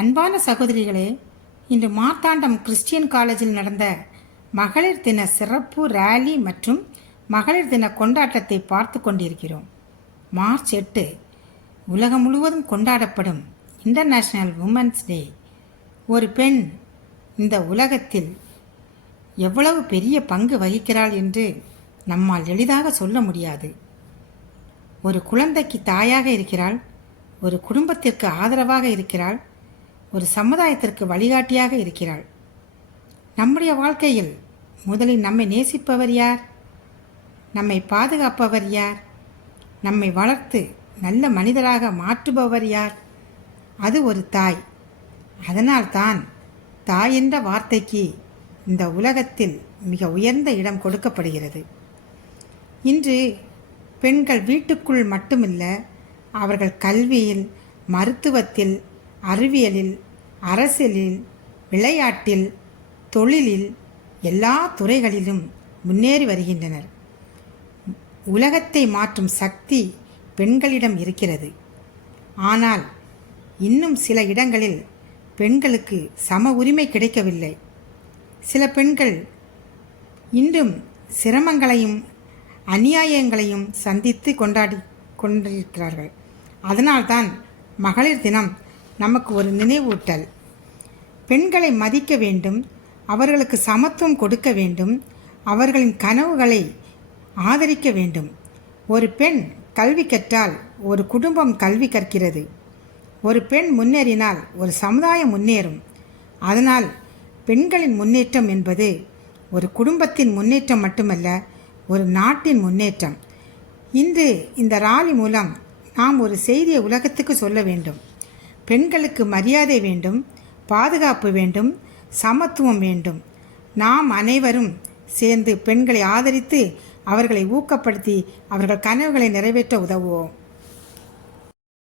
அன்பான சகோதரிகளே, இன்று மார்த்தாண்டம் கிறிஸ்டியன் காலேஜில் நடந்த மகளிர் தின சிறப்பு ரேலி மற்றும் மகளிர் தின கொண்டாட்டத்தை பார்த்து கொண்டிருக்கிறோம். மார்ச் 8 உலகம் முழுவதும் கொண்டாடப்படும் இன்டர்நேஷ்னல் உமன்ஸ் டே. ஒரு பெண் இந்த உலகத்தில் எவ்வளவு பெரிய பங்கு வகிக்கிறாள் என்று நம்மால் எளிதாக சொல்ல முடியாது. ஒரு குழந்தைக்கு தாயாக இருக்கிறாள், ஒரு குடும்பத்திற்கு ஆதரவாக இருக்கிறாள், ஒரு சமுதாயத்திற்கு வழிகாட்டியாக இருக்கிறாள். நம்முடைய வாழ்க்கையில் முதலில் நம்மை நேசிப்பவர் யார்? நம்மை பாதுகாப்பவர் யார்? நம்மை வளர்த்து நல்ல மனிதராக மாற்றுபவர் யார்? அது ஒரு தாய். அதனால்தான் தாய் என்ற வார்த்தைக்கு இந்த உலகத்தில் மிக உயர்ந்த இடம் கொடுக்கப்படுகிறது. இன்று பெண்கள் வீட்டுக்குள் மட்டுமில்ல, அவர்கள் கல்வியில், மருத்துவத்தில், அறிவியலில், அரசியலில், விளையாட்டில், தொழிலில், எல்லா துறைகளிலும் முன்னேறி வருகின்றனர். உலகத்தை மாற்றும் சக்தி பெண்களிடம் இருக்கிறது. ஆனால் இன்னும் சில இடங்களில் பெண்களுக்கு சம உரிமை கிடைக்கவில்லை. சில பெண்கள் இன்றும் சிரமங்களையும் அநியாயங்களையும் சந்தித்து கொண்டிருக்கிறார்கள். அதனால்தான் மகளிர் தினம் நமக்கு ஒரு நினைவூட்டல். பெண்களை மதிக்க வேண்டும், அவர்களுக்கு சமத்துவம் கொடுக்க வேண்டும், அவர்களின் கனவுகளை ஆதரிக்க வேண்டும். ஒரு பெண் கல்வி கற்றால் ஒரு குடும்பம் கல்வி கற்கிறது. ஒரு பெண் முன்னேறினால் ஒரு சமுதாயம் முன்னேறும். அதனால் பெண்களின் முன்னேற்றம் என்பது ஒரு குடும்பத்தின் முன்னேற்றம் மட்டுமல்ல, ஒரு நாட்டின் முன்னேற்றம். இன்று இந்த ராலி மூலம் நாம் ஒரு செய்தியை உலகத்துக்கு சொல்ல வேண்டும். பெண்களுக்கு மரியாதை வேண்டும், பாதுகாப்பு வேண்டும், சமத்துவம் வேண்டும். நாம் அனைவரும் சேர்ந்து பெண்களை ஆதரித்து அவர்களை ஊக்கப்படுத்தி அவர்கள் கனவுகளை நிறைவேற்ற உதவுவோம்.